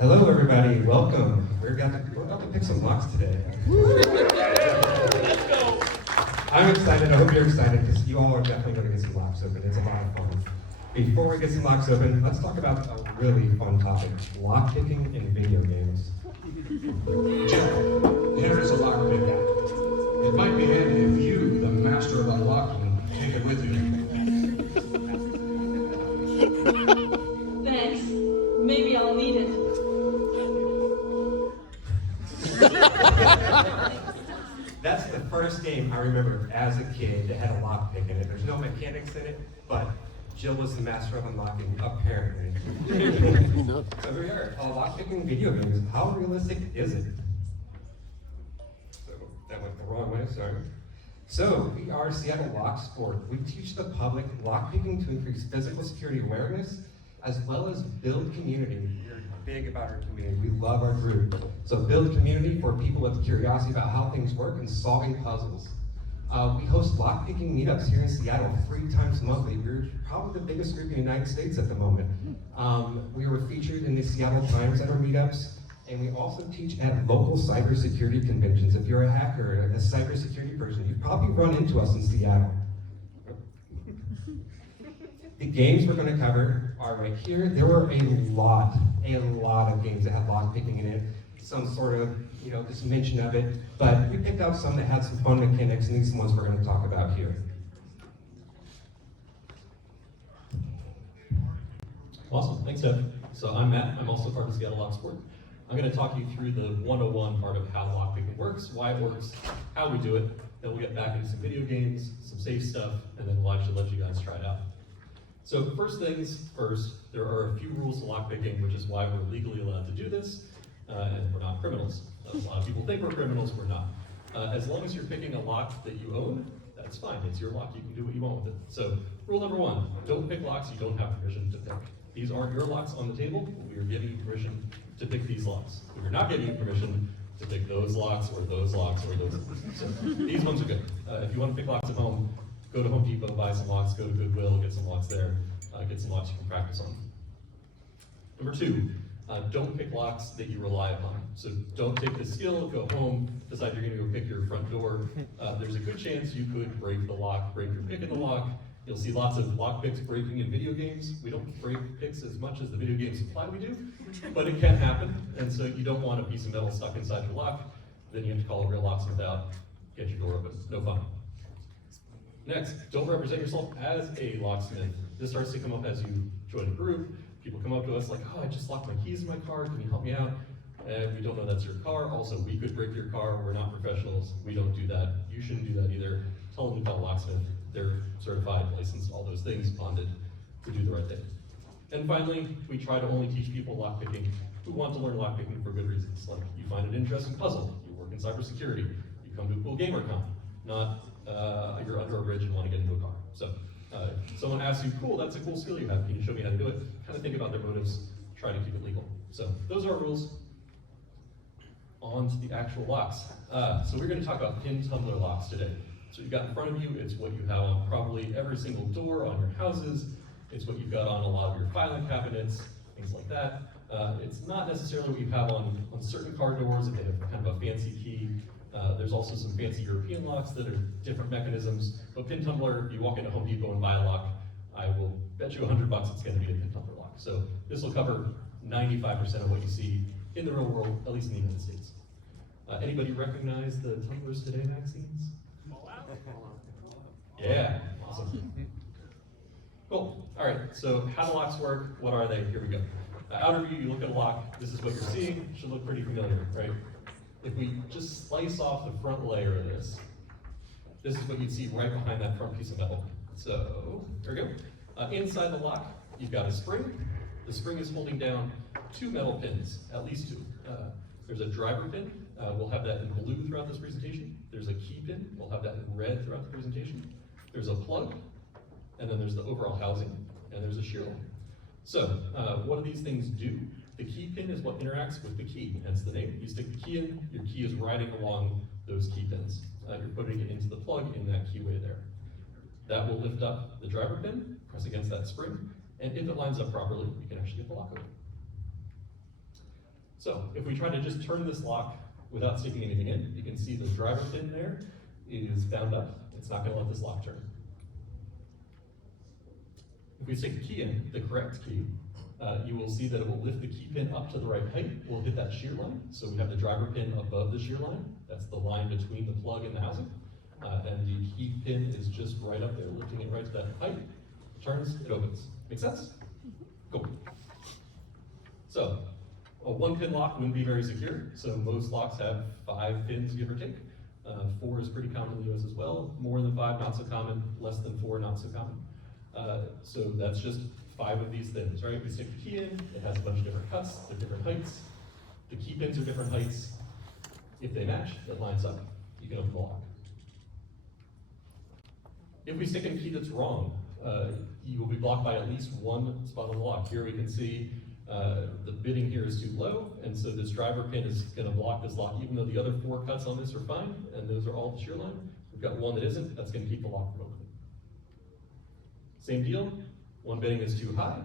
Hello, everybody. Welcome. We're about to pick some locks today. Let's go. I'm excited. I hope you're excited because you all are definitely going to get some locks open. It's a lot of fun. Before we get some locks open, let's talk about a really fun topic: lockpicking in video games. Joe, here is a lockpick. It might be handy if you, the master of unlocking, take it with you. Thanks. Maybe I'll need it. That's the first game I remember as a kid that had a lockpick in it. There's no mechanics in it, but Jill was the master of unlocking, apparently. So here we are, lockpicking video games. How realistic is it? So that went the wrong way, sorry. So we are Seattle Locksport. We teach the public lockpicking to increase physical security awareness, as well as build community. We're big about our community. We love our group. So build community for people with curiosity about how things work and solving puzzles. We host lockpicking meetups here in Seattle 3 times monthly. We're probably the biggest group in the United States at the moment. We were featured in the Seattle Times at our meetups, and we also teach at local cybersecurity conventions. If you're a hacker, a cybersecurity person, you've probably run into us in Seattle. The games we're going to cover are right here. There were a lot of games that had lockpicking in it. Some sort of, just mention of it. But we picked out some that had some fun mechanics, and these are the ones we're going to talk about here. Awesome, thanks, Jeff. So I'm Matt. I'm also part of Seattle Locksport. I'm going to talk you through the 101 part of how lockpicking works, why it works, how we do it. Then we'll get back into some video games, some safe stuff, and then we'll actually let you guys try it out. So first things first, there are a few rules to lockpicking, which is why we're legally allowed to do this, and we're not criminals. A lot of people think we're criminals, we're not. As long as you're picking a lock that you own, that's fine. It's your lock, you can do what you want with it. So rule number 1, don't pick locks you don't have permission to pick. These aren't your locks on the table, we are giving you permission to pick these locks. We are not giving you permission to pick those locks or those locks or those locks. So these ones are good. If you want to pick locks at home, go to Home Depot, buy some locks, go to Goodwill, get some locks there, get some locks you can practice on. Number 2, don't pick locks that you rely upon. So don't take the skill, go home, decide you're going to go pick your front door. There's a good chance you could break the lock, break your pick in the lock. You'll see lots of lock picks breaking in video games. We don't break picks as much as the video games imply we do, but it can happen. And so you don't want a piece of metal stuck inside your lock. Then you have to call a real locksmith out, get your door open. No fun. Next, don't represent yourself as a locksmith. This starts to come up as you join a group. People come up to us like, oh, I just locked my keys in my car, can you help me out? And we don't know that's your car. Also, we could break your car, we're not professionals, we don't do that. You shouldn't do that either. Tell them to call a locksmith. They're certified, licensed, all those things, bonded to do the right thing. And finally, we try to only teach people lockpicking who want to learn lockpicking for good reasons. Like you find an interesting puzzle, you work in cybersecurity, you come to a cool gamer con, not you're under a bridge and want to get into a car. So if someone asks you, cool, that's a cool skill you have, can you show me how to do it? Kind of think about their motives, try to keep it legal. So those are our rules. On to the actual locks. So we're going to talk about pin tumbler locks today. So you've got in front of you, it's what you have on probably every single door on your houses. It's what you've got on a lot of your filing cabinets, things like that. It's not necessarily what you have on certain car doors if they have kind of a fancy key. There's also some fancy European locks that are different mechanisms. But pin tumbler, if you walk into Home Depot and buy a lock, I will bet you $100 it's going to be a pin tumbler lock. So this will cover 95% of what you see in the real world, at least in the United States. Anybody recognize the Tumblers Today magazines? Yeah, awesome. Cool. All right, so how do locks work? What are they? Here we go. Outer view, you look at a lock, this is what you're seeing. Should look pretty familiar, right? If we just slice off the front layer of this is what you'd see right behind that front piece of metal. So, there we go. Inside the lock, you've got a spring. The spring is holding down 2 metal pins, at least 2. There's a driver pin. We'll have that in blue throughout this presentation. There's a key pin. We'll have that in red throughout the presentation. There's a plug, and then there's the overall housing, and there's a shear line. So, what do these things do? The key pin is what interacts with the key, hence the name. You stick the key in, your key is riding along those key pins. You're putting it into the plug in that keyway there. That will lift up the driver pin, press against that spring, and if it lines up properly, you can actually get the lock open. So if we try to just turn this lock without sticking anything in, you can see the driver pin there is bound up. It's not going to let this lock turn. If we stick a key in, the correct key, you will see that it will lift the key pin up to the right height. We'll hit that shear line. So we have the driver pin above the shear line. That's the line between the plug and the housing. And the key pin is just right up there, lifting it right to that height. It turns, it opens. Make sense? Cool. So, a one-pin lock wouldn't be very secure. So most locks have 5 pins, give or take. 4 is pretty common in the US as well. More than 5, not so common. Less than 4, not so common. So that's just 5 of these things, right? We stick the key in, it has a bunch of different cuts, they're different heights. The key pins are different heights. If they match, it lines up. You can open the lock. If we stick in a key that's wrong, you will be blocked by at least one spot on the lock. Here we can see the bitting here is too low, and so this driver pin is gonna block this lock, even though the other 4 cuts on this are fine, and those are all the shear line. We've got one that isn't, that's gonna keep the lock from opening. Same deal, one bitting is too high.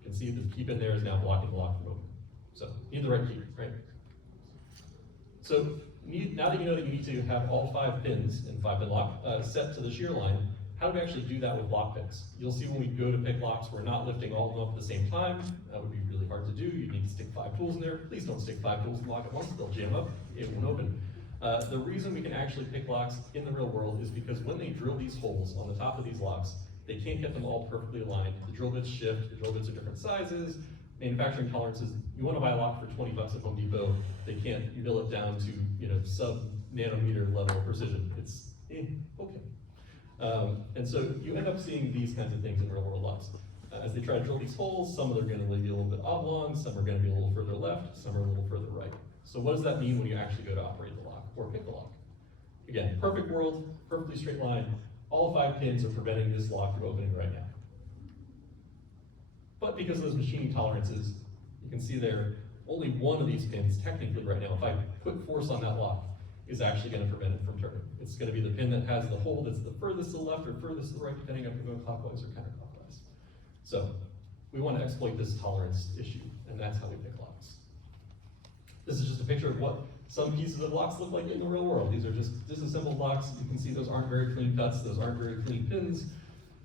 You can see the key pin there is now blocking the lock from opening. So, need the right key, right? So, now that you know that you need to have all 5 pins in 5-pin lock set to the shear line, how do we actually do that with lock picks? You'll see when we go to pick locks, we're not lifting all of them up at the same time. That would be really hard to do. You need to stick 5 tools in there. Please don't stick 5 tools in the lock at once, they'll jam up, it won't open. The reason we can actually pick locks in the real world is because when they drill these holes on the top of these locks, they can't get them all perfectly aligned. The drill bits shift, the drill bits are different sizes, manufacturing tolerances. You want to buy a lock for 20 bucks at Home Depot, they can't mill it down to sub-nanometer level precision. It's okay. And so you end up seeing these kinds of things in real world locks. As they try to drill these holes, some of them are going to be a little bit oblong, some are going to be a little further left, some are a little further right. So what does that mean when you actually go to operate the lock or pick the lock? Again, perfect world, perfectly straight line. All 5 pins are preventing this lock from opening right now. But because of those machining tolerances, you can see there, only one of these pins, technically right now, if I put force on that lock, is actually going to prevent it from turning. It's going to be the pin that has the hole that's the furthest to the left or furthest to the right, depending on if you're going clockwise or counterclockwise. So, we want to exploit this tolerance issue, and that's how we pick locks. This is just a picture of what some pieces of locks look like in the real world. These are just disassembled locks. You can see those aren't very clean cuts, those aren't very clean pins.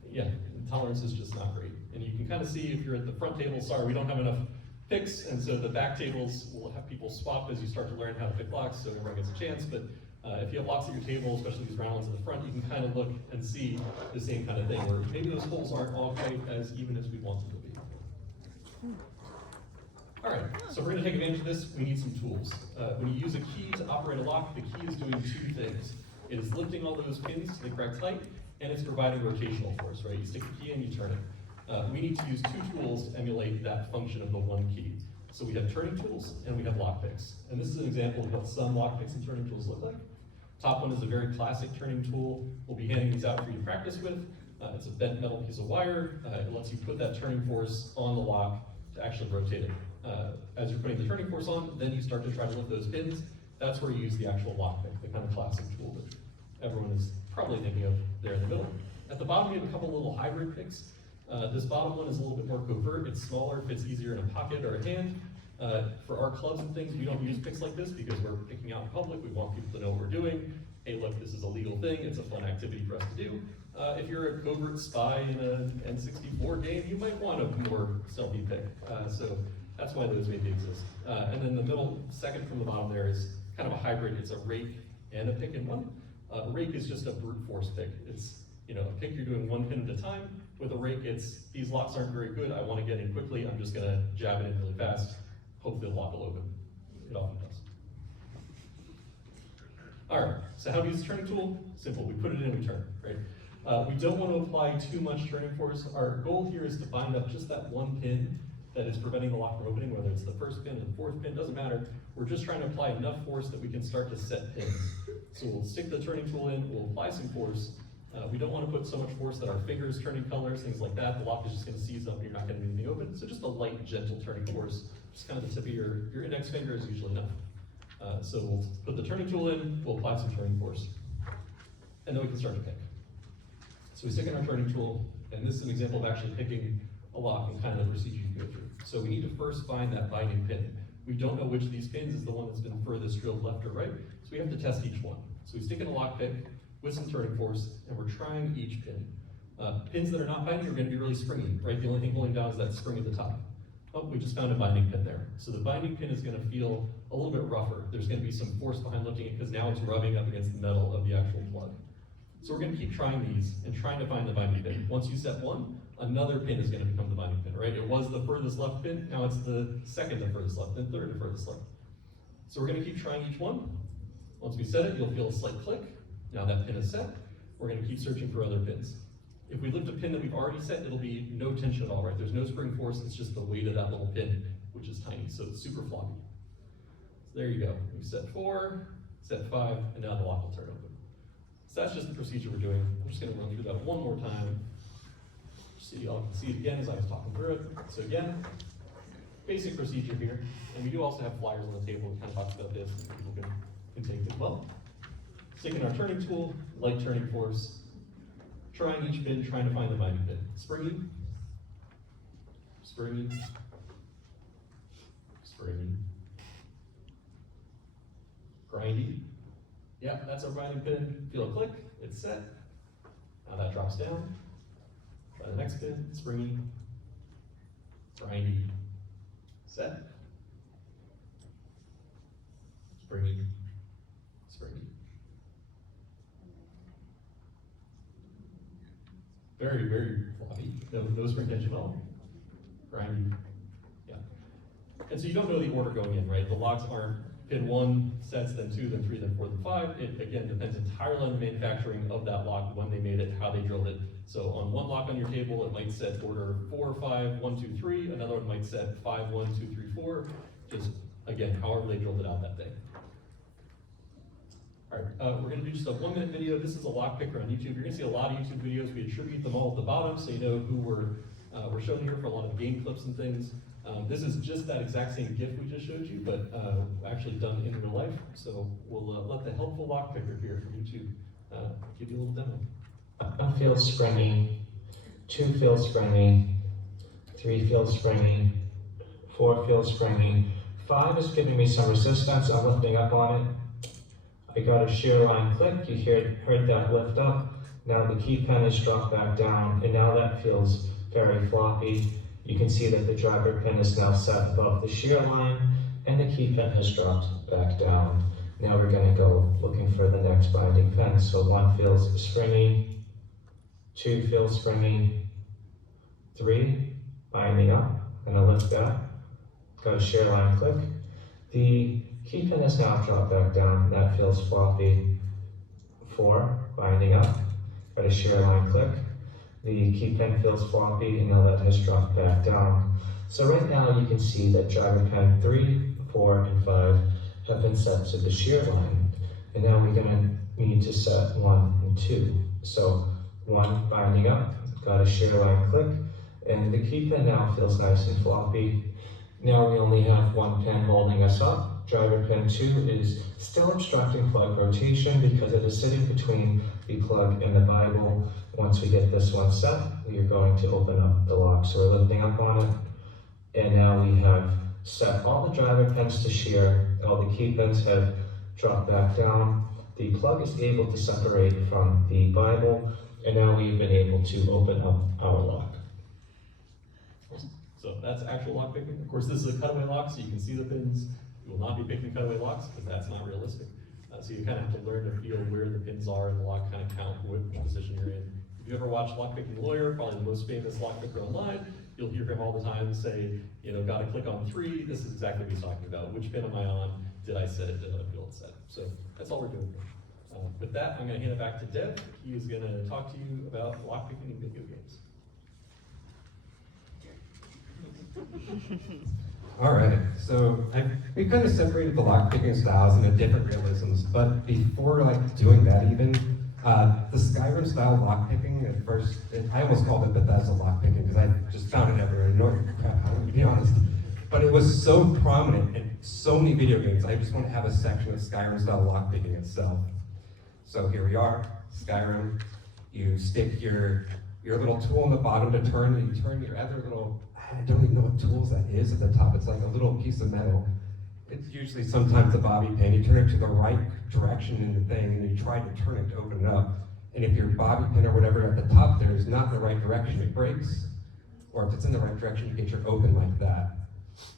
Yeah, tolerance is just not great. And you can kind of see if you're at the front table, sorry, we don't have enough picks, and so the back tables will have people swap as you start to learn how to pick locks, so everyone gets a chance. But if you have locks at your table, especially these round ones at the front, you can kind of look and see the same kind of thing, where maybe those holes aren't all quite as even as we want them to be. All right, so if we're going to take advantage of this, we need some tools. When you use a key to operate a lock, the key is doing 2 things. It is lifting all those pins to the correct height, and it's providing rotational force, right? You stick the key in, you turn it. We need to use 2 tools to emulate that function of the one key. So we have turning tools, and we have lock picks. And this is an example of what some lock picks and turning tools look like. Top one is a very classic turning tool. We'll be handing these out for you to practice with. It's a bent metal piece of wire. It lets you put that turning force on the lock to actually rotate it. As you're putting the turning force on, then you start to try to lift those pins. That's where you use the actual lock pick, the kind of classic tool that everyone is probably thinking of there in the middle. At the bottom, we have a couple little hybrid picks. This bottom one is a little bit more covert. It's smaller, fits easier in a pocket or a hand. For our clubs and things, we don't use picks like this because we're picking out in public. We want people to know what we're doing. Hey, look, this is a legal thing. It's a fun activity for us to do. If you're a covert spy in an N64 game, you might want a more stealthy pick. So that's why those maybe exist. And then the middle, second from the bottom there, is kind of a hybrid. It's a rake and a pick in one. A rake is just a brute force pick. It's a pick you're doing 1 pin at a time. With a rake, it's these locks aren't very good. I want to get in quickly. I'm just going to jab it in really fast. Hopefully the lock will open. It often does. All right, so how do we use the turning tool? Simple, we put it in and we turn, right? We don't want to apply too much turning force. Our goal here is to bind up just that 1 pin that is preventing the lock from opening, whether it's the 1st pin or the 4th pin, doesn't matter. We're just trying to apply enough force that we can start to set pins. So we'll stick the turning tool in, we'll apply some force. We don't want to put so much force that our fingers turning colors, things like that. The lock is just going to seize up and you're not going to get anything open. So just a light, gentle turning force. Just kind of the tip of your index finger is usually enough. So we'll put the turning tool in, we'll apply some turning force, and then we can start to pick. So we stick in our turning tool, and this is an example of actually picking a lock and kind of the procedure you go through. So we need to first find that binding pin. we don't know which of these pins is the one that's been furthest drilled left or right, so we have to test each one. So we stick in a lockpick with some turning force, and we're trying each pin. Pins that are not binding are going to be really springy, right? The only thing holding down is that spring at the top. Oh, we just found a binding pin there. So the binding pin is going to feel a little bit rougher. There's going to be some force behind lifting it because now it's rubbing up against the metal of the actual plug. So we're going to keep trying these and trying to find the binding pin. Once you set one, another pin is going to become the binding pin, right? It was the furthest left pin, now it's the second to furthest left, then third to furthest left. So we're going to keep trying each one. Once we set it, you'll feel a slight click. Now that pin is set, we're going to keep searching for other pins. If we lift a pin that we've already set, it'll be no tension at all, right? There's no spring force, it's just the weight of that little pin, which is tiny, so it's super floppy. So there you go. We set 4, set 5, and now the lock will turn open. So that's just the procedure we're doing. I'm just going to run through that one more time, so you all can see it again as I was talking through it. So again, basic procedure here, and we do also have flyers on the table that kind of talks about this, and people can take as well. Sticking our turning tool, light turning force, trying each pin, trying to find the binding pin. Springy, springy, springy, grindy. Yeah, that's our binding pin. Feel a click, it's set. Now that drops down. Try the next pin, springy, grindy, set, springy, springy. Very, very floppy. No spring tension at all. Grindy. Yeah. And so you don't know the order going in, right? The locks aren't pin 1 sets, then 2, then 3, then 4, then 5. It again depends entirely on the manufacturing of that lock, when they made it, how they drilled it. So on one lock on your table, it might set order 4, 5, 1, 2, 3. Another one might set 5, 1, 2, 3, 4. Just again, however they drilled it out that day. All right, we're gonna do just a 1-minute video. This is a lockpicker on YouTube. You're gonna see a lot of YouTube videos. We attribute them all at the bottom, so you know who we're showing here for a lot of game clips and things. This is just that exact same GIF we just showed you, but actually done in real life. So we'll let the helpful lockpicker here from YouTube give you a little demo. 1 feels springy, 2 feels springy, 3 feels springy, 4 feels springy, 5 is giving me some resistance. I'm lifting up on it. I got a shear line click, you heard that lift up. Now the key pin is dropped back down, and now that feels very floppy. You can see that the driver pin is now set above the shear line, and the key pin has dropped back down. Now we're going to go looking for the next binding pin. So 1 feels springy, 2 feels springy, 3 binding up, and I lift that. Got a shear line click. The key pin is now dropped back down, that feels floppy. 4, binding up, got a shear line click. The key pin feels floppy, and now that has dropped back down. So right now you can see that driver pin 3, 4, and 5 have been set to the shear line. And now we're gonna need to set 1 and 2. So 1 binding up, got a shear line click, and the key pin now feels nice and floppy. Now we only have 1 pin holding us up. Driver pin 2 is still obstructing plug rotation because it is sitting between the plug and the Bible. Once we get this one set, we are going to open up the lock. So we're lifting up on it, and now we have set all the driver pins to shear. All the key pins have dropped back down. The plug is able to separate from the Bible, and now we've been able to open up our lock. So that's actual lock picking. Of course, this is a cutaway lock, so you can see the pins. You will not be picking cutaway locks because that's not realistic. So you kind of have to learn to feel where the pins are in the lock, kind of count which position you're in. If you ever watch Lockpicking Lawyer, probably the most famous lockpicker online, you'll hear him all the time say, you know, gotta click on 3. This is exactly what he's talking about. Which pin am I on? Did I set it? Did I feel it set? So that's all we're doing here. With that, I'm gonna hand it back to Dev. He is gonna talk to you about lockpicking in video games. All right, so we've kind of separated the lockpicking styles into different realisms, but before doing that even, the Skyrim style lockpicking at first, I almost called it Bethesda lockpicking because I just found it everywhere, annoying crap out of it, to be honest. But it was so prominent in so many video games, I just want to have a section of Skyrim style lockpicking itself. So here we are, Skyrim. You stick your little tool on the bottom to turn, and you turn your other little, I don't even know what tools that is at the top. It's like a little piece of metal. it's usually sometimes the bobby pin, you turn it to the right direction in the thing and you try to turn it to open it up. And if your bobby pin or whatever at the top there is not in the right direction, it breaks. Or if it's in the right direction, you get your open like that.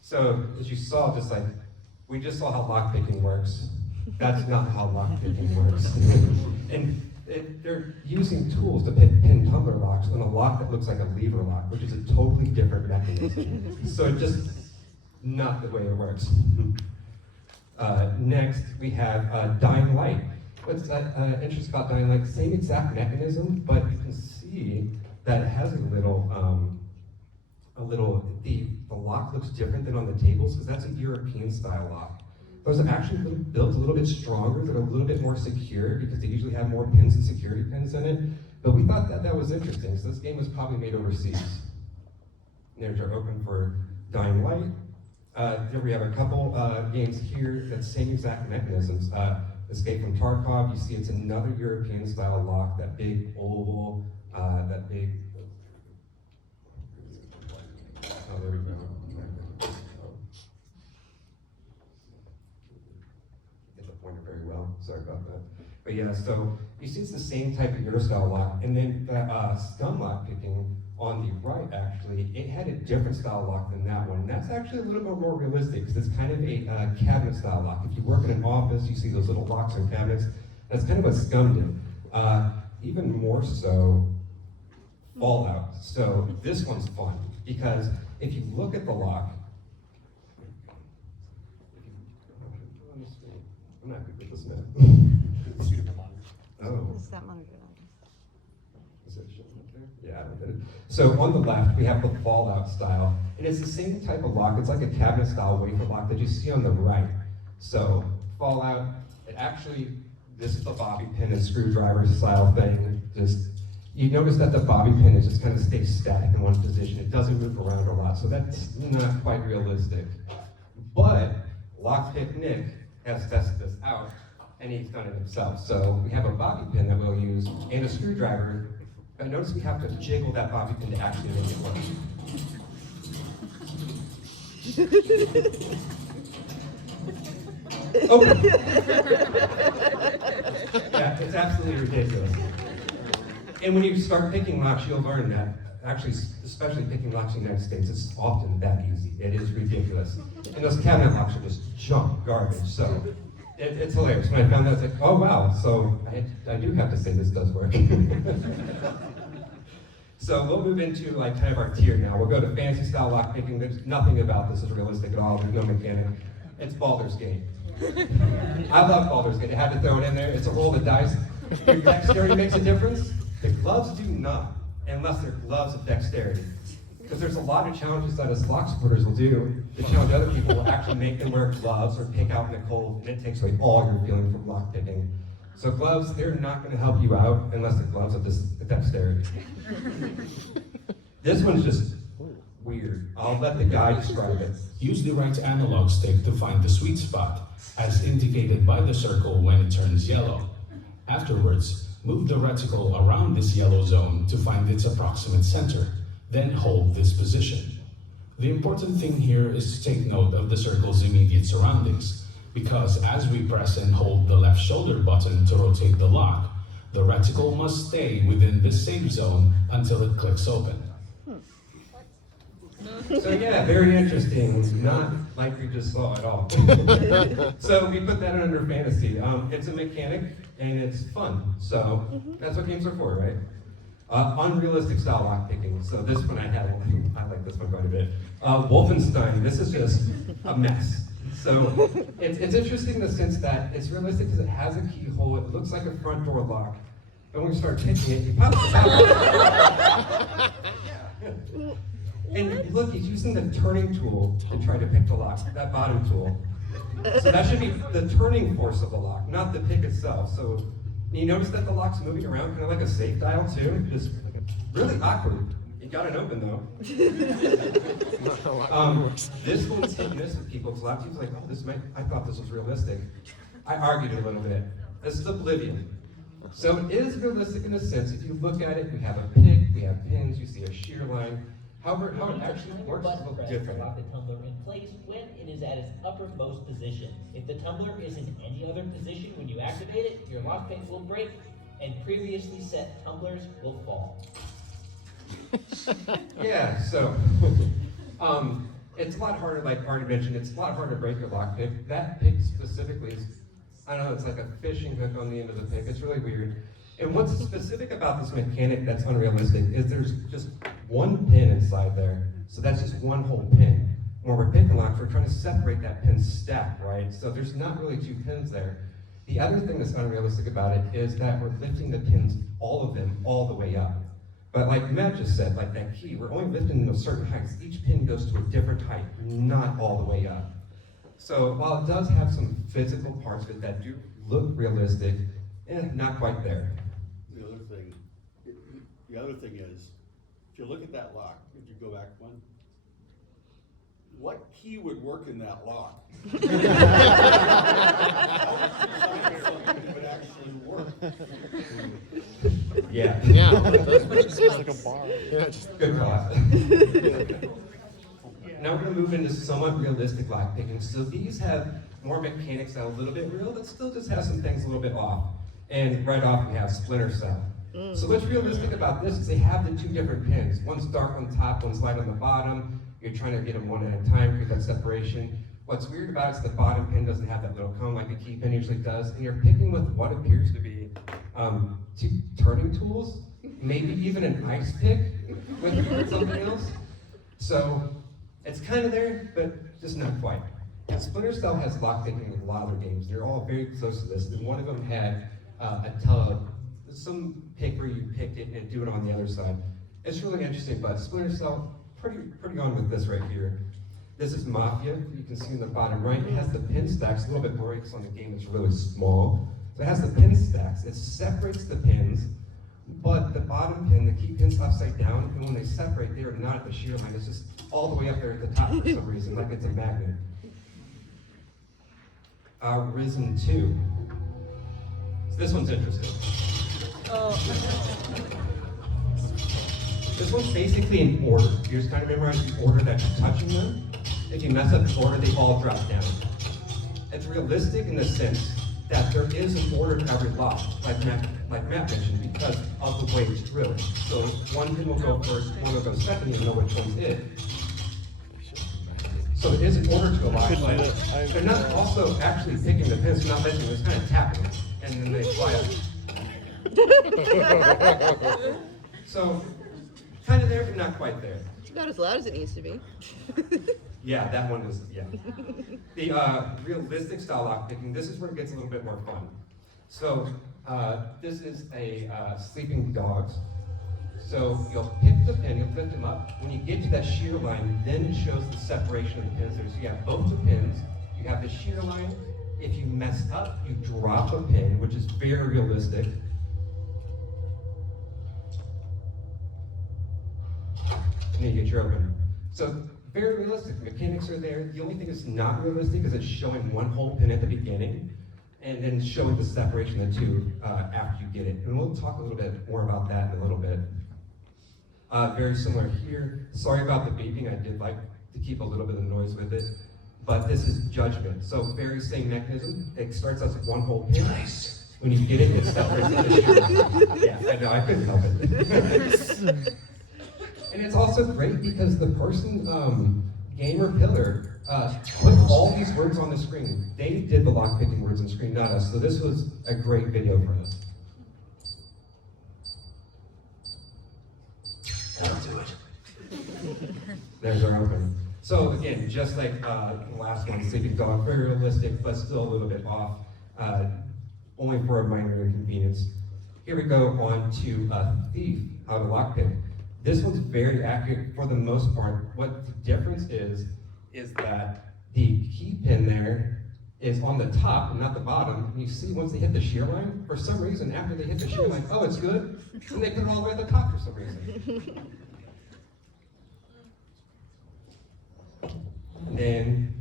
So as you saw, we just saw how lockpicking works. That's not how lockpicking works. And they're using tools to pin tumbler locks on a lock that looks like a lever lock, which is a totally different mechanism. So it just, not the way it works. Next, we have Dying Light. What's interesting about Dying Light? Same exact mechanism, but you can see that it has the lock looks different than on the tables, because that's a European style lock. Those are actually built a little bit stronger, they're a little bit more secure, because they usually have more pins and security pins in it. But we thought that was interesting, so this game was probably made overseas. There's our open for Dying Light. Then we have a couple games here that same exact mechanisms. Escape from Tarkov, you see it's another European style lock, that big oval, that big, oh, there we go. Get the pointer very well, sorry about that. But yeah, so you see it's the same type of Euro style lock, and then the stun lock picking on the right, actually, it had a different style lock than that one. And that's actually a little bit more realistic, because it's kind of a cabinet style lock. If you work in an office, you see those little locks and cabinets. That's kind of what Scum did. Even more so, Fallout. So this one's fun, because if you look at the lock, I'm not good with this map. Oh. Is that monitor on? Is it showing up there? Yeah, I don't get it. So on the left, we have the Fallout style, and it's the same type of lock. It's like a cabinet style wafer lock that you see on the right. So Fallout, it actually, this is the bobby pin and screwdriver style thing. You notice that the bobby pin is just kind of stays static in one position. It doesn't move around a lot, so that's not quite realistic. But Lockpick Nick has tested this out, and he's done it himself. So we have a bobby pin that we'll use and a screwdriver. But notice we have to jiggle that bobby pin to actually make it work. Oh. Yeah, it's absolutely ridiculous. And when you start picking locks, you'll learn that, actually, especially picking locks in the United States, it's often that easy. It is ridiculous. And those cabinet locks are just junk garbage. So it's hilarious. When I found that, it's like, oh wow, so I do have to say this does work. So we'll move into like kind of our tier now. We'll go to fantasy style lock picking. There's nothing about this is realistic at all. There's no mechanic. It's Baldur's Gate. I love Baldur's Gate. I had to throw it in there. It's a roll of the dice. Your dexterity makes a difference. The gloves do not, unless they're gloves of dexterity. Because there's a lot of challenges that us lock supporters will do to challenge other people will actually make them wear gloves or pick out in the cold, and it takes away all your feeling from lock picking. So gloves, they're not going to help you out unless the gloves have this dexterity. This one's just weird. I'll let the guy describe it. Use the right analog stick to find the sweet spot, as indicated by the circle when it turns yellow. Afterwards, move the reticle around this yellow zone to find its approximate center. Then hold this position. The important thing here is to take note of the circle's immediate surroundings, because as we press and hold the left shoulder button to rotate the lock, the reticle must stay within the safe zone until it clicks open. So yeah, very interesting. Not like we just saw at all. So we put that under fantasy. It's a mechanic and it's fun. So that's what games are for, right? Unrealistic style lock picking. So this one I like this one quite a bit. Wolfenstein, this is just a mess. So it's interesting in the sense that it's realistic because it has a keyhole, it looks like a front door lock. But when you start picking it, you pop it out. And look, he's using the turning tool to try to pick the lock, that bottom tool. So that should be the turning force of the lock, not the pick itself. So you notice that the lock's moving around kind of like a safe dial too, just really awkward. You got it open though. This one's hit and miss with people. Because a lot of people are like, oh, I thought this was realistic. I argued a little bit. This is Oblivion. So it is realistic in a sense. If you look at it, we have a pick, we have pins, you see a shear line. However, how it actually Time your works is a button little press to different. lock the tumbler in place when it is at its uppermost position. If the tumbler is in any other position when you activate it, your lockpick will break and previously set tumblers will fall. Yeah, so, it's a lot harder, like already mentioned, it's a lot harder to break your lockpick. That pick specifically is, I don't know, it's like a fishing hook on the end of the pick. It's really weird. And what's specific about this mechanic that's unrealistic is there's just one pin inside there. So that's just one whole pin. When we're picking locks, we're trying to separate that pin stack, right? So there's not really two pins there. The other thing that's unrealistic about it is that we're lifting the pins, all of them, all the way up. But like Matt just said, like that key, we're only lifting them to certain heights. Each pin goes to a different height, not all the way up. So while it does have some physical parts of it that do look realistic, not quite there. The other thing is, if you look at that lock, if you go back one, what key would work in that lock? Something would actually work. Yeah. Yeah, it's like a bar. Yeah, just Good call. Now we're going to move into somewhat realistic lockpicking. So these have more mechanics that are a little bit real, but still just have some things a little bit off. And right off we have Splinter Cell. So what's realistic about this is they have the two different pins. One's dark on top, one's light on the bottom. You're trying to get them one at a time, create that separation. What's weird about it is the bottom pin doesn't have that little cone like the key pin usually does, and you're picking with what appears to be two turning tools, maybe even an ice pick with something else. So it's kind of there, but just not quite. And Splinter Cell has lockpicking with a lot of their games. They're all very close to this, and one of them had some pick where you picked it and do it on the other side. It's really interesting, but Splinter Cell, pretty on with this right here. This is Mafia, you can see in the bottom right. It has the pin stacks, a little bit more because on the game it's really small. So it has the pin stacks, it separates the pins, but the bottom pin, the key pin's upside down, and when they separate, they are not at the shear line, it's just all the way up there at the top for some reason, like it's a magnet. Risen 2. So this one's interesting. This one's basically in order. You just kind of memorize the order that you're touching them. If you mess up the order, they all drop down. It's realistic in the sense that there is an order to every lock, like Matt mentioned, because of the way it's drilled. So one pin will go first, one will go second, you know which one's it. So it is an order to a lock, but they're not also actually picking the pins, they're not mentioning, it's kind of tapping them, and then they fly up. So, kind of there, but not quite there. It's about as loud as it needs to be. Yeah, that one is, yeah. The realistic style lockpicking, this is where it gets a little bit more fun. So, this is a sleeping dogs. So you'll pick the pin, you'll lift them up. When you get to that shear line, then it shows the separation of the pins there. So you have both the pins, you have the shear line. If you mess up, you drop a pin, which is very realistic. And then you get your open. So very realistic, mechanics are there. The only thing that's not realistic is it's showing one whole pin at the beginning and then showing the separation of the two after you get it. And we'll talk a little bit more about that in a little bit. Very similar here. Sorry about the beeping, I did like to keep a little bit of noise with it. But this is judgment. So very same mechanism. It starts as one whole pin. Nice. When you get it, it separates it. Yeah, I know, I couldn't help it. And it's also great because the person, Gamer Pillar, put all these words on the screen. They did the lockpicking words on the screen, not us. So this was a great video for us. That'll do it. There's our open. So again, just like the last one, sleeping dog, very realistic, but still a little bit off, only for a minor inconvenience. Here we go on to Thief, how to lockpick. This one's very accurate for the most part. What the difference is that the key pin there is on the top and not the bottom. And you see once they hit the shear line, for some reason, after they hit the shear line, oh, it's good, and they put it all the way at the top for some reason. And then,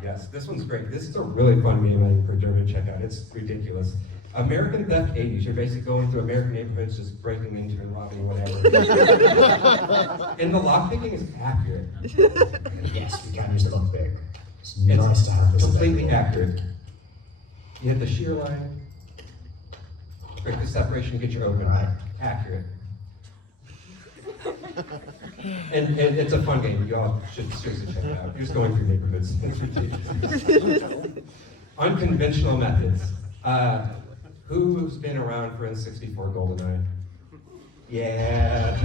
yes, this one's great. This is a really fun game for German to check out. It's ridiculous. American Theft 80s. You're basically going through American neighborhoods, just breaking into and robbing whatever. And the lockpicking is accurate. Yes, we can use the lockpick. It's nice to have this completely available. accurate. You hit the shear line, break the separation, get your open. Right. Accurate. And it's a fun game. You all should seriously check it out. You're just going through neighborhoods. It's ridiculous. Unconventional methods. Who's been around for N64 GoldenEye? Yeah.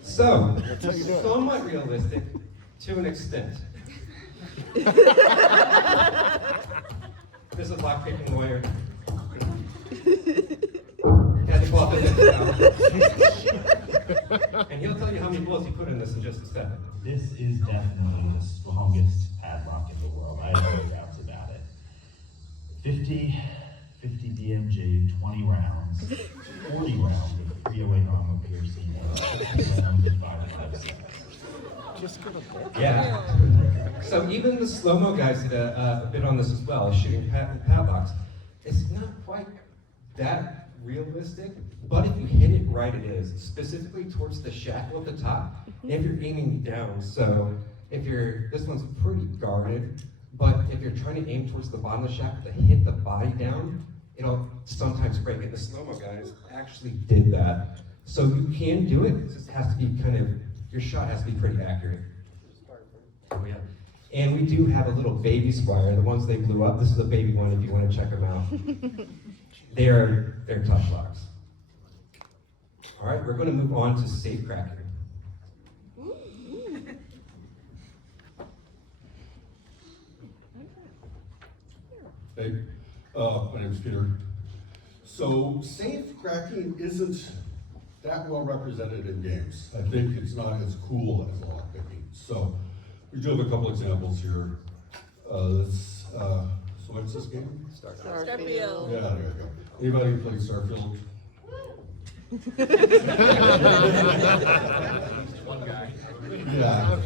So, somewhat realistic to an extent. This is lockpicking lawyer. Had to pull out the and he'll tell you how many blows he put in this in just a second. This is definitely the strongest padlock in the world. I have no doubts about it. 50 BMG, 20 rounds, 40 rounds of 308 armor piercing, 50 rounds of 5.56. Yeah. So even the slow-mo guys did a bit on this as well, shooting padlocks. It's not quite that realistic, but if you hit it right, it is. Specifically towards the shackle at the top, if you're aiming down. So if this one's pretty guarded, but if you're trying to aim towards the bottom of the shackle to hit the body down, it'll sometimes break it. The slow-mo guys actually did that. So you can do it, it just has to be your shot has to be pretty accurate. Oh, yeah. And we do have a little baby Squire, the ones they blew up. This is a baby one if you want to check them out. They're tough locks. All right, we're going to move on to safe cracking. Hey, my name's Peter. So safe cracking isn't that well represented in games. I think it's not as cool as lockpicking. So we do have a couple examples here. So what's this game? Starfield. Yeah, there you go. Anybody play Starfield? One guy. Yeah.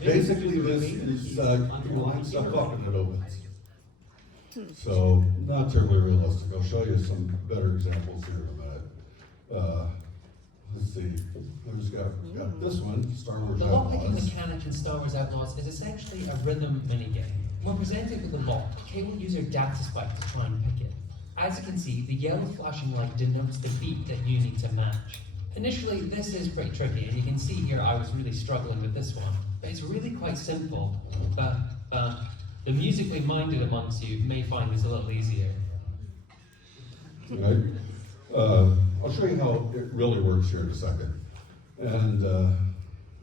Basically, this is you line stuff up and it opens. So not terribly realistic. I'll show you some better examples here in a minute. Let's see. We've got this one, Star Wars The lockpicking Outlaws. mechanic in Star Wars Outlaws is essentially a rhythm minigame. When presented with a lock, Kay will use her data spike to try and pick it. As you can see, the yellow flashing light denotes the beat that you need to match. Initially, this is pretty tricky, and you can see here I was really struggling with this one. But it's really quite simple, but the musically minded amongst you may find this a little easier. Right? I'll show you how it really works here in a second. And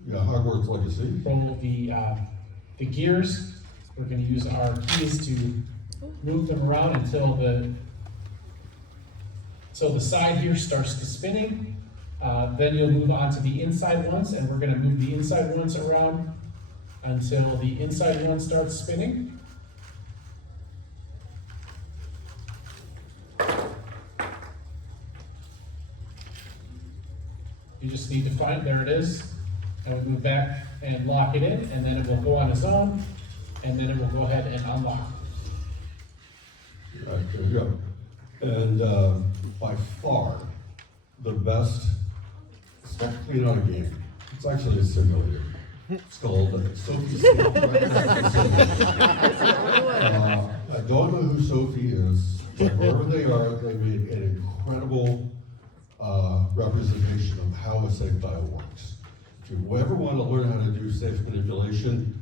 yeah, Hogwarts Legacy. Roll the gears. We're going to use our keys to move them around until the side here starts to spinning. Then you'll move on to the inside ones, and we're going to move the inside ones around until the inside one starts spinning. You just need to find, there it is, and we move back and lock it in, and then it will go on its own, and then it will go ahead and unlock. Right, there you go. And by far, the best spectacle on a game, it's actually a simulator. It's called Sophie Simulator. I don't know who Sophie is, but wherever they are, they made an incredible representation of how a safe dial works. If you ever want to learn how to do safe manipulation,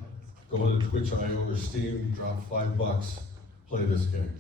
go into Twitch.io or Steam, drop $5, play this game.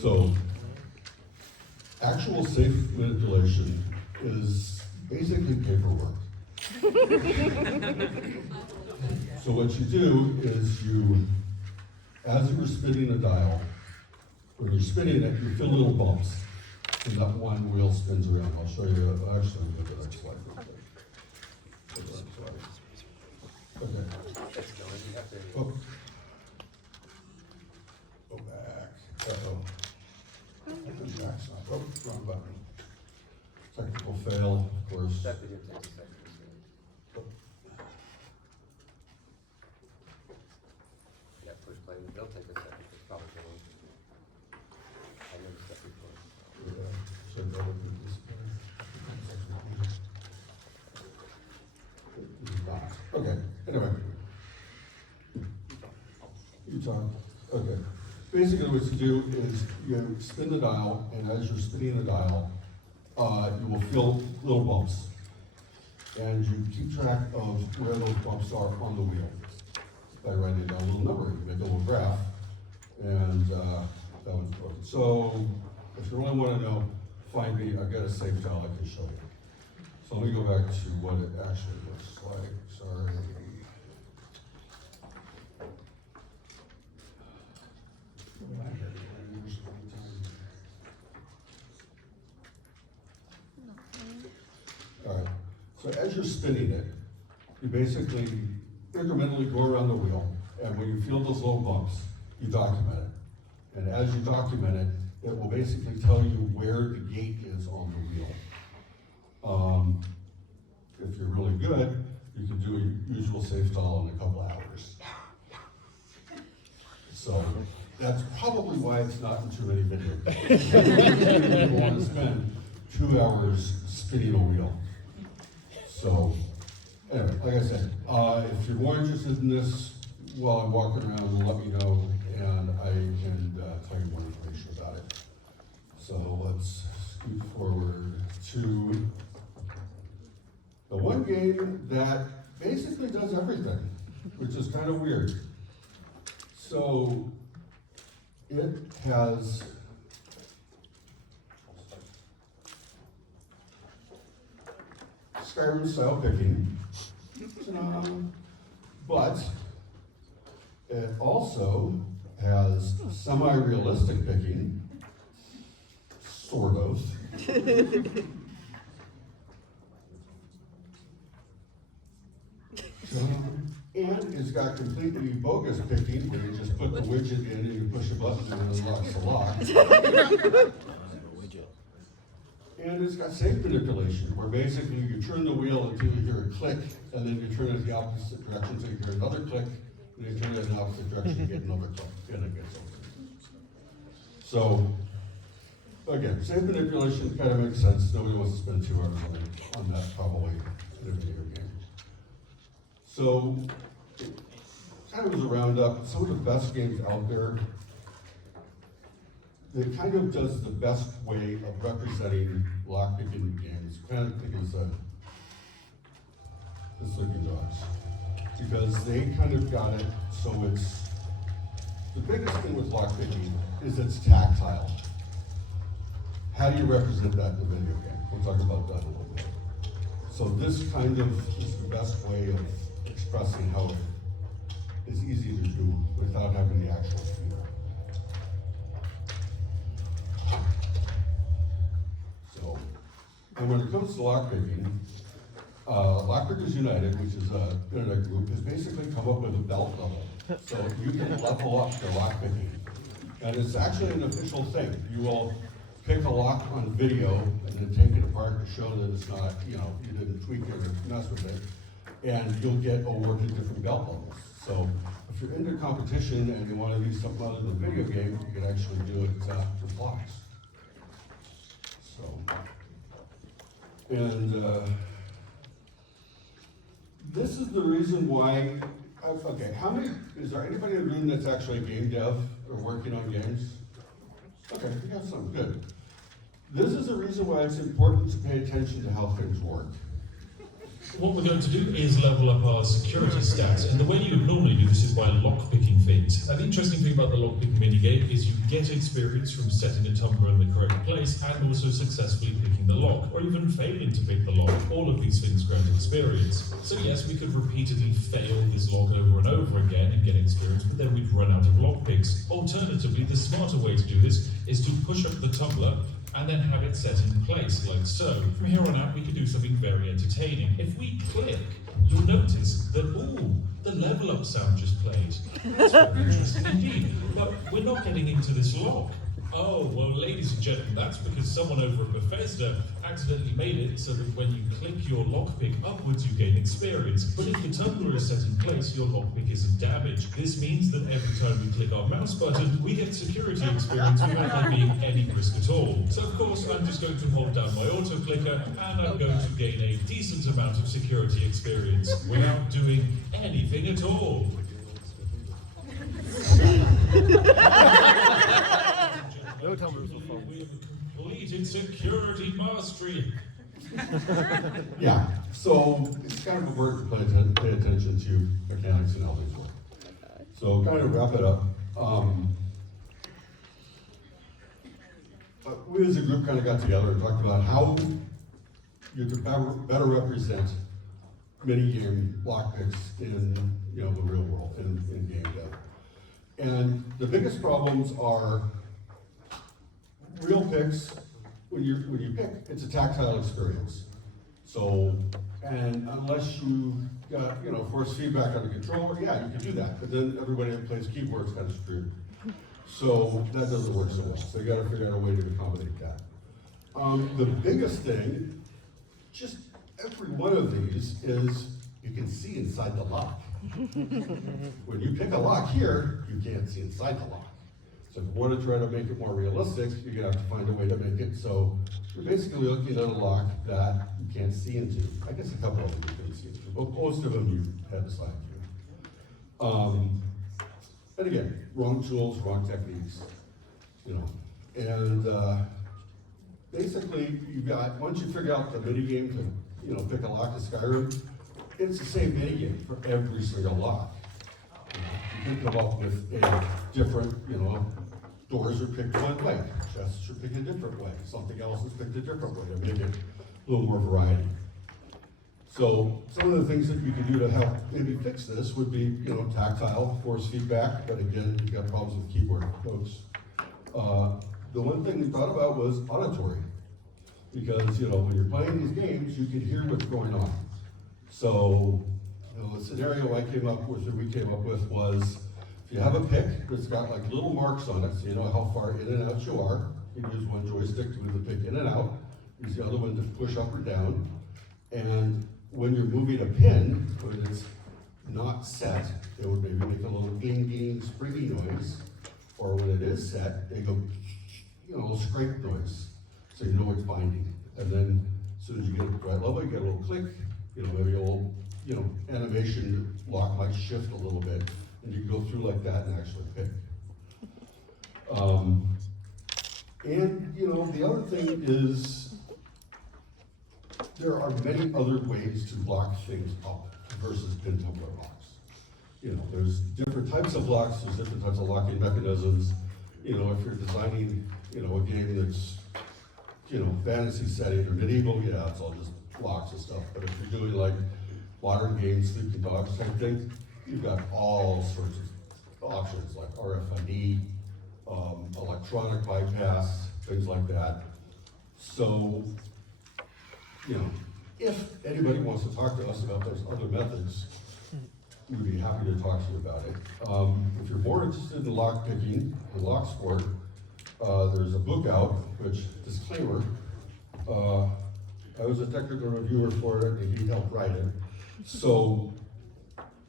So, actual safe manipulation is basically paperwork. So what you do is as you're spinning a dial, when you're spinning it, you feel little bumps, and that one wheel spins around. I'll show you, actually, I'll go to the next slide real quick. Go to the next slide. Okay. Oh. Go back. Uh-oh. Back side. Oh, wrong button. Technical fail, of course. Yeah, push play. They'll take a second. It's probably going. I noticed that before. Should go with this. Okay, anyway. You talk. Okay. Basically what you do is you spin the dial, and as you're spinning the dial, you will feel little bumps. And you keep track of where those bumps are on the wheel by writing down a little number. You make a little graph, and that was important. So if you really want to know, find me. I've got a safe file I can show you. So let me go back to what it actually looks like. Sorry. All right, so as you're spinning it, you basically incrementally go around the wheel, and when you feel those little bumps, you document it. And as you document it, it will basically tell you where the gate is on the wheel. If you're really good, you can do a usual safe style in a couple hours. So that's probably why it's not in too many video games. People want to spend 2 hours spinning a wheel. So, anyway, like I said, if you're more interested in this while I'm walking around, let me know, and I can tell you more information about it. So let's scoot forward to the one game that basically does everything, which is kind of weird. So it has Skyrim style picking, but it also has semi-realistic picking, sort of. And it's got completely bogus picking, where you just put the widget in and you push a button and it unlocks the lock. And it's got safe manipulation, where basically you turn the wheel until you hear a click, and then you turn it the opposite direction until you hear another click, and you turn it in the opposite direction, you get another click, and it gets over. So, again, safe manipulation kind of makes sense. Nobody wants to spend 2 hours on that probably in a video game. So, it kind of was a roundup. Some of the best games out there. It kind of does the best way of representing lockpicking games. Kind of think it's the Sleeping Dogs, because they kind of got it so it's the biggest thing with lockpicking is it's tactile. How do you represent that in a video game? We'll talk about that a little bit. So this kind of is the best way of expressing how it is easy to do without having the actual feel. And when it comes to lockpicking, Lockpickers United, which is an internet group, has basically come up with a belt level. So you can level up your lockpicking. And it's actually an official thing. You will pick a lock on video and then take it apart to show that it's not, you didn't tweak it or mess with it. And you'll get awarded different belt levels. So if you're into competition and you want to do something other than a video game, you can actually do it with locks. So. And this is the reason why, okay, is there anybody in the room that's actually a game dev or working on games? Okay, we got some, good. This is the reason why it's important to pay attention to how things work. What we're going to do is level up our security stats, and the way you would normally do this is by lockpicking things. And the interesting thing about the lockpicking minigame is you get experience from setting a tumbler in the correct place and also successfully picking the lock, or even failing to pick the lock. All of these things grant experience. So yes, we could repeatedly fail this lock over and over again and get experience, but then we'd run out of lockpicks. Alternatively, the smarter way to do this is to push up the tumbler and then have it set in place, like so. From here on out, we can do something very entertaining. If we click, you'll notice that, ooh, the level up sound just played. That's very interesting indeed, but we're not getting into this lock. Oh, well, ladies and gentlemen, that's because someone over at Bethesda accidentally made it so that when you click your lockpick upwards, you gain experience. But if the tumbler is set in place, your lockpick isn't damaged. This means that every time we click our mouse button, we get security experience without there being any risk at all. So of course, I'm just going to hold down my auto clicker, and I'm going to gain a decent amount of security experience without doing anything at all. No tumblers will fall. We have completed security mastery. Yeah, so it's kind of important to pay attention to mechanics and how things work. So kind of wrap it up. We as a group kind of got together and talked about how you could better represent mini-game lockpicks in the real world, in game dev. And the biggest problems are real picks. When you pick, it's a tactile experience. So, and unless you got force feedback on the controller, yeah, you can do that. But then everybody that plays keyboard's kind of screwed. So that doesn't work so well. So you got to figure out a way to accommodate that. The biggest thing, just every one of these is you can see inside the lock. When you pick a lock here, you can't see inside the lock. So if you want to try to make it more realistic, you're going to have to find a way to make it so you're basically looking at a lock that you can't see into. I guess a couple of them you can see into, but most of them you have to sign to. And again, wrong tools, wrong techniques, and basically you've got, once you figure out the minigame to, pick a lock to Skyrim, it's the same minigame for every single lock. You can come up with a different, doors are picked one way, chests are picked a different way, something else is picked a different way to make it a little more variety. So some of the things that you can do to help maybe fix this would be, tactile, force feedback, but again, you've got problems with keyboard folks. The one thing we thought about was auditory, because, when you're playing these games, you can hear what's going on. So, the scenario we came up with was, if you have a pick that's got like little marks on it, so you know how far in and out you are, you can use one joystick to move the pick in and out, use the other one to push up or down, and when you're moving a pin, when it's not set, it would maybe make a little ding ding springy noise, or when it is set, they go, a little scrape noise, so you know it's binding. And then as soon as you get it the right level, you get a little click, maybe a little, animation lock might shift a little bit, and you can go through like that and actually pick. And the other thing is, there are many other ways to lock things up versus pin tumbler locks. There's different types of locks, there's different types of locking mechanisms. If you're designing, a game that's, fantasy setting or medieval, yeah, it's all just locks and stuff. But if you're doing like modern games, sleeping dogs type thing, you've got all sorts of options like RFID, electronic bypass, things like that. So, if anybody wants to talk to us about those other methods, we'd be happy to talk to you about it. If you're more interested in lockpicking and Locksport, there's a book out, which, disclaimer, I was a technical reviewer for it and he helped write it. So,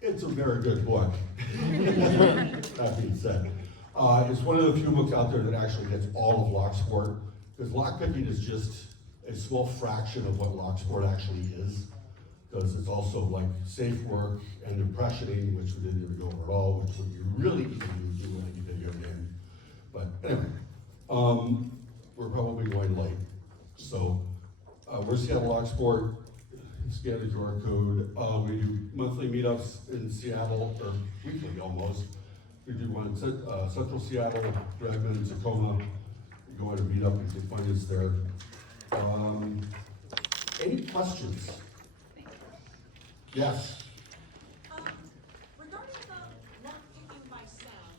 it's a very good book, that being said. It's one of the few books out there that actually gets all of Locksport, because lockpicking is just a small fraction of what Locksport actually is, because it's also like safe work and impressioning, which we didn't even go over at all, which would be really easy to do in any video game. But anyway, we're probably going late. So we're Seattle Locksport. scan the QR code. We do monthly meetups in Seattle, or weekly almost. We do one in Central Seattle, Redmond, Tacoma. You go on a meetup, you can find us there. Any questions? Yes. Regarding the lockpicking by sound,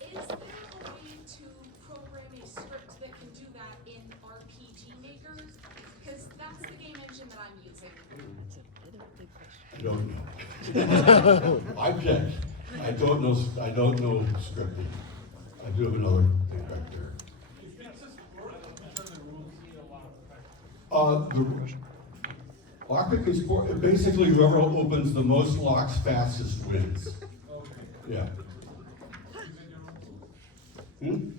is there a way to program a script that can do that in RPG Maker? Because that's the game engine that I'm using. I don't know. I checked. I don't know scripting. I do have another thing back there. The lockpicking sport, basically whoever opens the most locks fastest wins. Yeah. You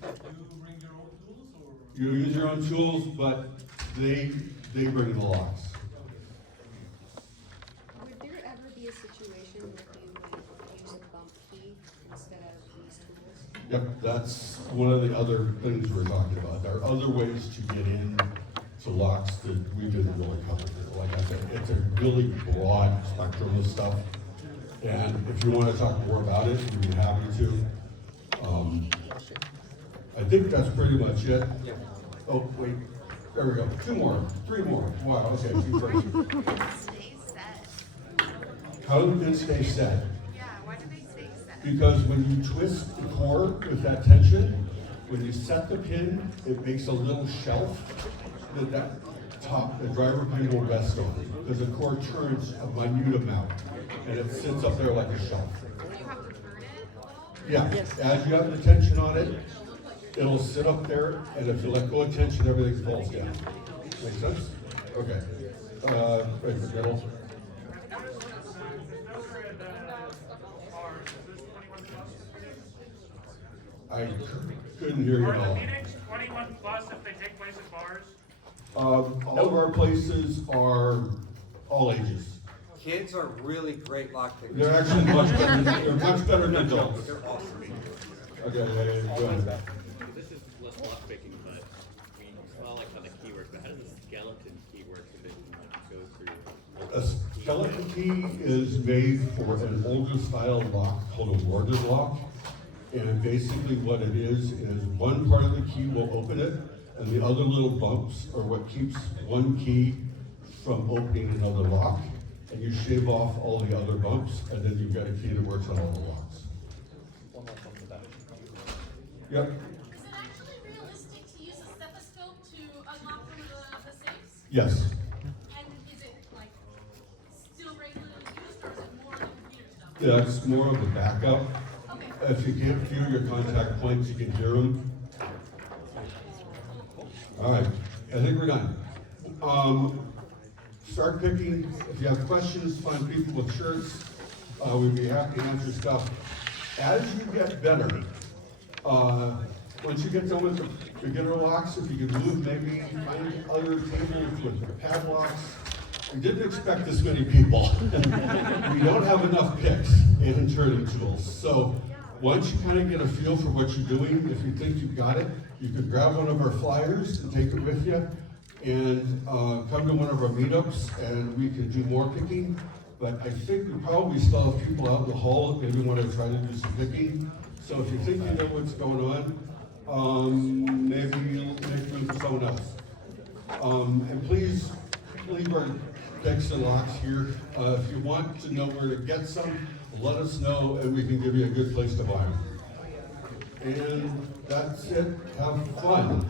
use your own tools, but they bring the locks. Would there ever be a situation where you would use a bump key instead of these tools? Yep, that's one of the other things we're talking about. There are other ways to get in to locks that we didn't really cover here. Like I said, it's a really broad spectrum of stuff. And if you want to talk more about it, we'd be happy to. I think that's pretty much it. Oh, wait, there we go. 2 more, 3 more. Wow, okay, 2 first. Stay set. How do they stay set? Yeah, why do they stay set? Because when you twist the core with that tension, when you set the pin, it makes a little shelf that top, the driver pin will rest on. Because the core turns a minute amount, and it sits up there like a shelf. Do you have to turn it a little? Yeah, as you have the tension on it, it'll sit up there, and if you let go of tension, everything falls down. Make sense? Okay. Right in the middle. I couldn't hear you at all. 21 plus if they take place at bars? All of our places are all ages. Kids are really great lockpickers. They're actually much better. They're much better than adults. They're awesome. Okay, go ahead. This is less lockpicking, but I mean, it's not like how the key works, but how does the skeleton key work if it goes through? A skeleton key is made for an older style lock called a warded lock. And basically what it is one part of the key will open it, and the other little bumps are what keeps one key from opening another lock. And you shave off all the other bumps, and then you've got a key that works on all the locks. Yep. Is it actually realistic to use a stethoscope to unlock one of the safes? Yes. And is it like still regularly used, or is it more like computer stuff? Yeah, it's more of a backup. Okay. If you can't feel your contact points, you can hear them. All right, I think we're done. Start picking. If you have questions, find people with shirts. We'd be happy to answer stuff. As you get better, once you get done with the beginner locks, if you can move, maybe find other tables with padlocks. We didn't expect this many people. We don't have enough picks and turning tools. So once you kind of get a feel for what you're doing, if you think you've got it, you could grab one of our flyers and take it with you and come to one of our meetups and we can do more picking. But I think we probably still have people out in the hall that maybe want to try to do some picking. So if you think you know what's going on, maybe you'll make room for someone else. And please leave our picks and locks here. If you want to know where to get some, let us know and we can give you a good place to buy them. And that's it. Have fun.